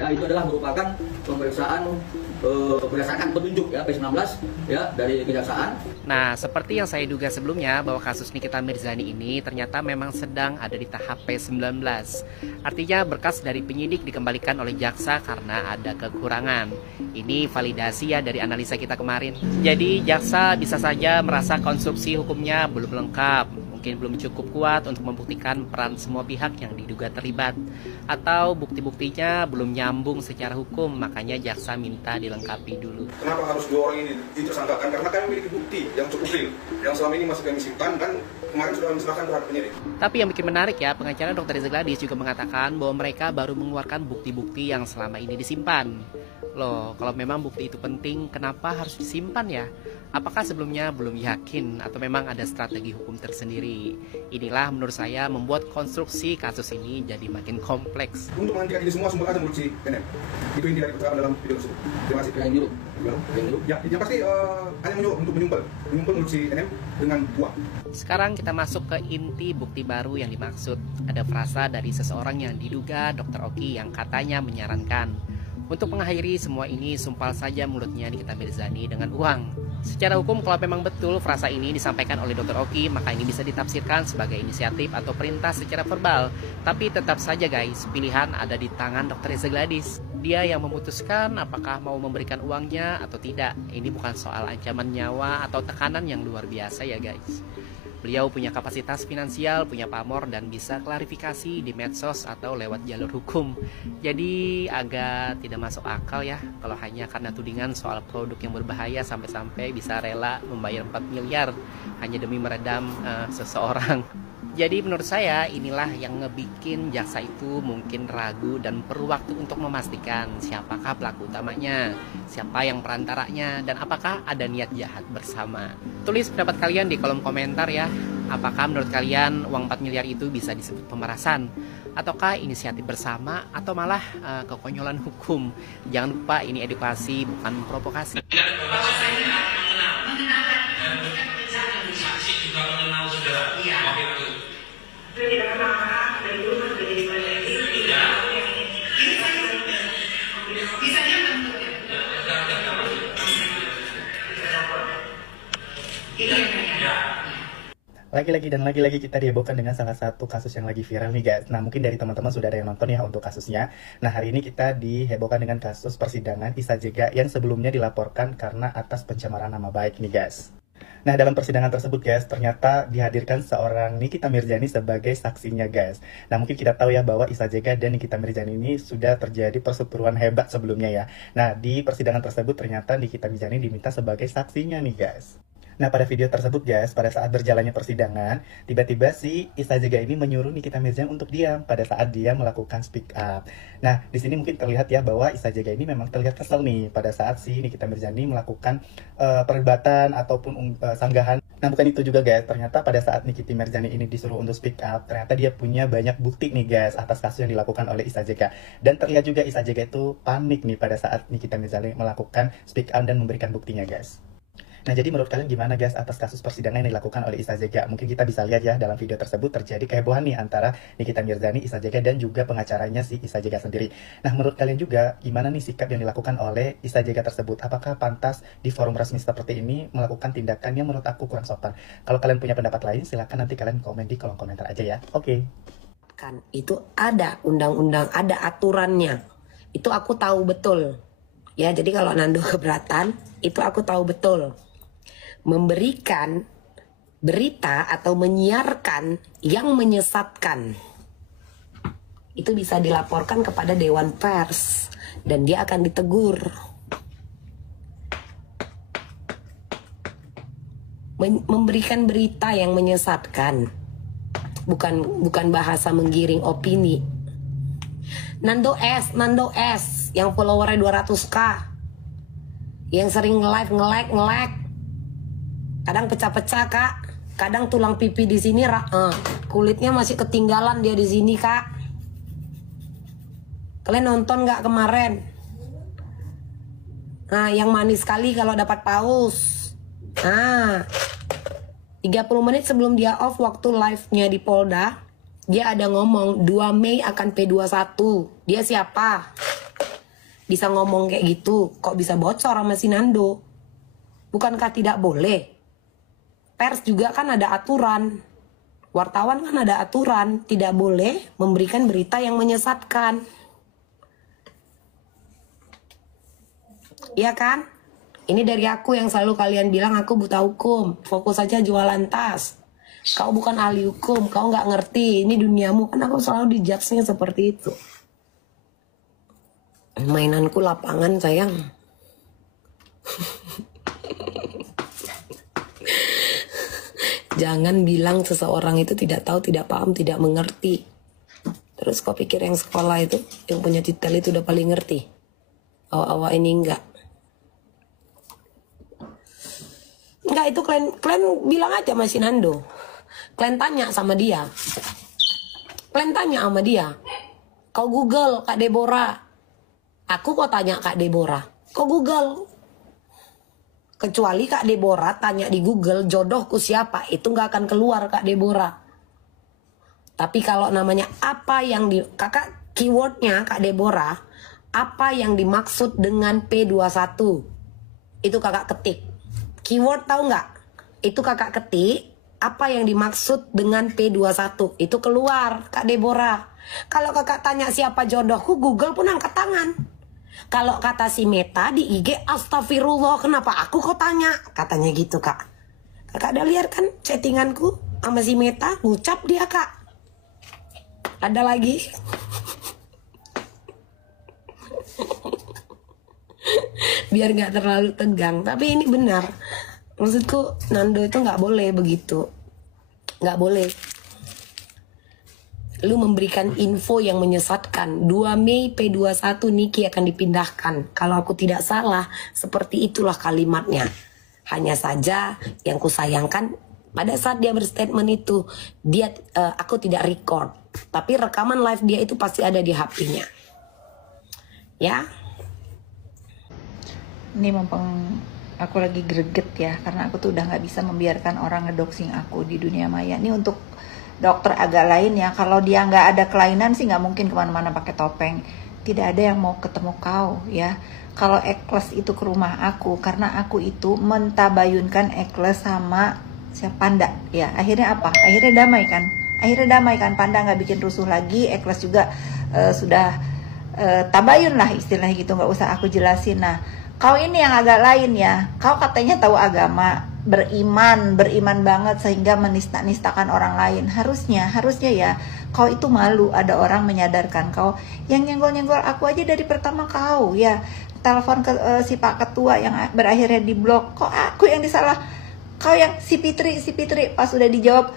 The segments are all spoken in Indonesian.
Ya, itu adalah merupakan pemeriksaan berdasarkan petunjuk ya P19 ya dari kejaksaan. Nah, seperti yang saya duga sebelumnya bahwa kasus Nikita Mirzani ini ternyata memang sedang ada di tahap P19. Artinya berkas dari penyidik dikembalikan oleh jaksa karena ada kekurangan. Ini validasi ya dari analisa kita kemarin. Jadi jaksa bisa saja merasa konstruksi hukumnya belum lengkap, mungkin belum cukup kuat untuk membuktikan peran semua pihak yang diduga terlibat, atau bukti-buktinya belum nyambung secara hukum, makanya jaksa minta dilengkapi dulu. Kenapa harus dua orang ini ditersangkakan? Karena kami memiliki bukti yang cukup real, yang selama ini masih kami simpan dan kemarin sudah kami serahkan terhadap penyidik. Tapi yang bikin menarik ya, pengacara Dr. Reza Gladys juga mengatakan bahwa mereka baru mengeluarkan bukti-bukti yang selama ini disimpan. Loh, kalau memang bukti itu penting, kenapa harus disimpan ya? Apakah sebelumnya belum yakin atau memang ada strategi hukum tersendiri? Inilah menurut saya membuat konstruksi kasus ini jadi makin kompleks. Untuk menghentikan ini semua sumber ada menurut si NM. Itu inti dari keterangan dalam video tersebut. Terima kasih. Yang nyuruh. Ya, yang pasti hanya menyuruh untuk menyumpel menurut si NM dengan buah. Sekarang kita masuk ke inti bukti baru yang dimaksud. Ada frasa dari seseorang yang diduga Dr. Oki yang katanya menyarankan untuk mengakhiri semua ini, sumpal saja mulutnya Nikita Mirzani dengan uang. Secara hukum, kalau memang betul frasa ini disampaikan oleh Dr. Oki, maka ini bisa ditafsirkan sebagai inisiatif atau perintah secara verbal. Tapi tetap saja guys, pilihan ada di tangan Dr. Reza Gladys. Dia yang memutuskan apakah mau memberikan uangnya atau tidak. Ini bukan soal ancaman nyawa atau tekanan yang luar biasa ya guys. Beliau punya kapasitas finansial, punya pamor, dan bisa klarifikasi di medsos atau lewat jalur hukum. Jadi agak tidak masuk akal ya kalau hanya karena tudingan soal produk yang berbahaya sampai-sampai bisa rela membayar 4 miliar hanya demi meredam seseorang. Jadi menurut saya inilah yang ngebikin jaksa itu mungkin ragu dan perlu waktu untuk memastikan siapakah pelaku utamanya, siapa yang perantaranya, dan apakah ada niat jahat bersama. Tulis pendapat kalian di kolom komentar ya. Apakah menurut kalian uang 4 miliar itu bisa disebut pemerasan? Ataukah inisiatif bersama atau malah kekonyolan hukum? Jangan lupa ini edukasi bukan provokasi. Lagi-lagi dan lagi-lagi kita dihebohkan dengan salah satu kasus yang lagi viral nih guys. Nah mungkin dari teman-teman sudah ada yang nonton ya untuk kasusnya. Nah hari ini kita dihebohkan dengan kasus persidangan Isa Jega yang sebelumnya dilaporkan karena atas pencemaran nama baik nih guys. Nah dalam persidangan tersebut guys, ternyata dihadirkan seorang Nikita Mirzani sebagai saksinya guys. Nah mungkin kita tahu ya bahwa Isa Jega dan Nikita Mirzani ini sudah terjadi perseteruan hebat sebelumnya ya. Nah di persidangan tersebut ternyata Nikita Mirzani diminta sebagai saksinya nih guys. Nah pada video tersebut guys, pada saat berjalannya persidangan, tiba-tiba si Isa Jega ini menyuruh Nikita Mirzani untuk diam pada saat dia melakukan speak up. Nah di sini mungkin terlihat ya bahwa Isa Jega ini memang terlihat kesel nih pada saat si Nikita Mirzani melakukan perdebatan ataupun sanggahan. Nah bukan itu juga guys, ternyata pada saat Nikita Mirzani ini disuruh untuk speak up, ternyata dia punya banyak bukti nih guys atas kasus yang dilakukan oleh Isa Jega. Dan terlihat juga Isa Jega itu panik nih pada saat Nikita Mirzani melakukan speak up dan memberikan buktinya guys. Nah jadi menurut kalian gimana guys atas kasus persidangan yang dilakukan oleh Isa Jega? Mungkin kita bisa lihat ya dalam video tersebut terjadi kehebohan nih antara Nikita Mirzani, Isa Jega, dan juga pengacaranya si Isa Jega sendiri. Nah menurut kalian juga gimana nih sikap yang dilakukan oleh Isa Jega tersebut? Apakah pantas di forum resmi seperti ini melakukan tindakan yang menurut aku kurang sopan? Kalau kalian punya pendapat lain silahkan nanti kalian komen di kolom komentar aja ya. Oke. Kan itu ada undang-undang, ada aturannya. Itu aku tahu betul. Ya jadi kalau Nando keberatan, itu aku tahu betul. Memberikan berita atau menyiarkan yang menyesatkan itu bisa dilaporkan kepada Dewan Pers dan dia akan ditegur. Memberikan berita yang menyesatkan bukan bahasa menggiring opini. Nando S yang followernya 200k, yang sering live nge-like, kadang pecah-pecah kak, kadang tulang pipi di sini kulitnya masih ketinggalan dia di sini kak. Kalian nonton nggak kemarin? Nah yang manis sekali kalau dapat paus. Nah 30 menit sebelum dia off waktu live-nya di Polda, dia ada ngomong 2 Mei akan P21. Dia siapa? bisa ngomong kayak gitu, kok bisa bocor sama si Nando? Bukankah tidak boleh? Pers juga kan ada aturan, wartawan kan ada aturan, tidak boleh memberikan berita yang menyesatkan. Iya kan? Ini dari aku yang selalu kalian bilang aku buta hukum, fokus aja jualan tas. Kau bukan ahli hukum, kau nggak ngerti, ini duniamu. Kan aku selalu dijudge-nya seperti itu. Mainanku lapangan, sayang. Jangan bilang seseorang itu tidak tahu, tidak paham, tidak mengerti. Terus kau pikir yang sekolah itu, yang punya titel itu udah paling ngerti? Awak-awak ini enggak. Enggak, itu kalian bilang aja sama si Nando. Kalian tanya sama dia. Kalian tanya sama dia. Kau Google Kak Deborah. Aku kok tanya Kak Deborah. Kau Google. Kecuali Kak Deborah tanya di Google jodohku siapa, itu nggak akan keluar Kak Deborah. Tapi kalau namanya apa yang di kakak keywordnya Kak Deborah, apa yang dimaksud dengan P21, itu kakak ketik. Keyword tahu nggak? Itu kakak ketik apa yang dimaksud dengan P21, itu keluar Kak Deborah. Kalau kakak tanya siapa jodohku, Google pun angkat tangan. Kalau kata si Meta di IG, astagfirullah, kenapa aku kok tanya? Katanya gitu, Kak. Kakak udah lihat kan chattinganku sama si Meta, ngucap dia, Kak. Ada lagi. Biar gak terlalu tegang. Tapi ini benar. Maksudku, Nando itu gak boleh begitu. Gak boleh. Lu memberikan info yang menyesatkan. 2 Mei P21 Niki akan dipindahkan. Kalau aku tidak salah, seperti itulah kalimatnya. Hanya saja yang kusayangkan pada saat dia berstatement itu, dia aku tidak record. Tapi rekaman live dia itu pasti ada di HP-nya. Ya. Ini mumpung aku lagi greget ya, karena aku tuh udah nggak bisa membiarkan orang ngedoxing aku di dunia maya. Ini untuk dokter agak lain ya, kalau dia nggak ada kelainan sih nggak mungkin kemana-mana pakai topeng. Tidak ada yang mau ketemu kau ya. Kalau Ekles itu ke rumah aku, karena aku itu mentabayunkan Ekles sama siapa Panda ya. Akhirnya apa? Akhirnya damai kan? Akhirnya damai kan? Panda nggak bikin rusuh lagi, Ekles juga sudah tabayun lah istilahnya gitu, nggak usah aku jelasin. Nah, kau ini yang agak lain ya. Kau katanya tahu agama, beriman banget sehingga menista-nistakan orang lain. Harusnya ya kau itu malu ada orang menyadarkan kau. Yang nyenggol-nyenggol aku aja dari pertama kau ya. Telepon ke si Pak Ketua yang berakhirnya di blok. Kok aku yang disalah? Kau yang si Fitri pas udah dijawab,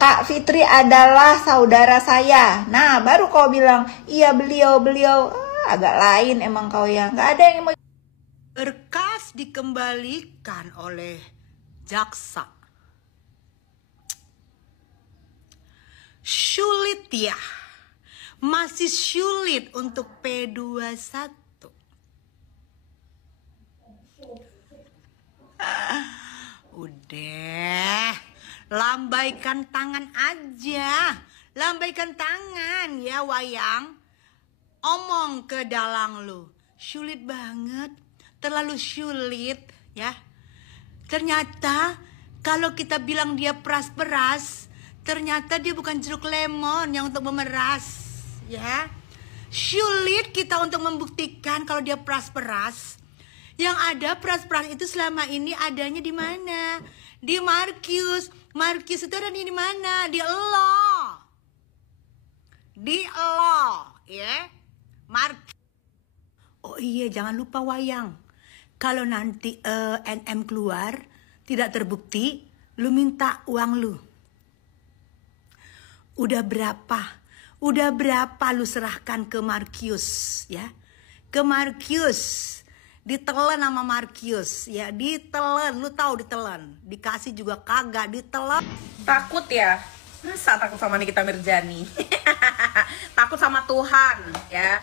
Kak Fitri adalah saudara saya. Nah, baru kau bilang, iya beliau. Agak lain emang kau ya. Nggak ada yang mau. Berkas dikembalikan oleh jaksa. Sulit ya. Masih sulit untuk P21. Udah, lambaikan tangan aja. Lambaikan tangan ya Wayang. Omong ke dalang lu. Sulit banget. Terlalu sulit ya. Ternyata kalau kita bilang dia peras-peras, ternyata dia bukan jeruk lemon yang untuk memeras ya. Sulit kita untuk membuktikan kalau dia peras-peras. Yang ada peras-peras itu selama ini adanya di mana? Di Markius. Markius itu ada di mana? Di elo. Di elo ya. Oh iya, jangan lupa Wayang. Kalau nanti NM keluar tidak terbukti, lu minta uang lu. Udah berapa lu serahkan ke Markius ya? Ke Markius. Ditelan sama Markius ya, ditelan. Lu tahu ditelan. Dikasih juga kagak, ditelan. Takut ya? Masa takut sama Nikita Mirzani? Takut sama Tuhan ya.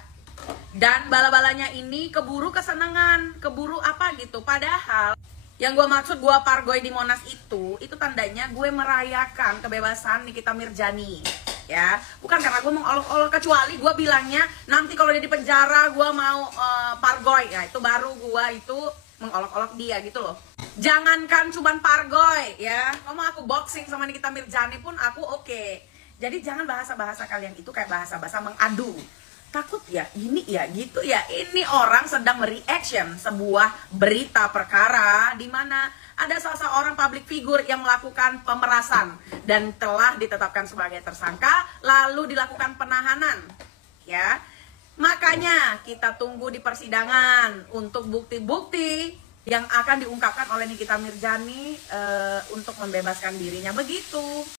Dan bala-balanya ini keburu kesenangan, keburu apa gitu. Padahal yang gue maksud gue pargoy di Monas itu tandanya gue merayakan kebebasan Nikita Mirzani. ya, bukan karena gue mengolok-olok, kecuali gue bilangnya nanti kalau dia di penjara gue mau pargoy, ya itu baru gue itu mengolok-olok dia gitu loh. Jangankan cuman pargoy ya, ngomong aku boxing sama Nikita Mirzani pun aku oke. Jadi jangan bahasa-bahasa kalian itu kayak bahasa-bahasa mengadu. Takut ya, ini ya, gitu ya. Ini orang sedang mereaction sebuah berita perkara di mana ada salah seorang public figure yang melakukan pemerasan dan telah ditetapkan sebagai tersangka, lalu dilakukan penahanan, ya. Makanya kita tunggu di persidangan untuk bukti-bukti yang akan diungkapkan oleh Nikita Mirzani untuk membebaskan dirinya, begitu.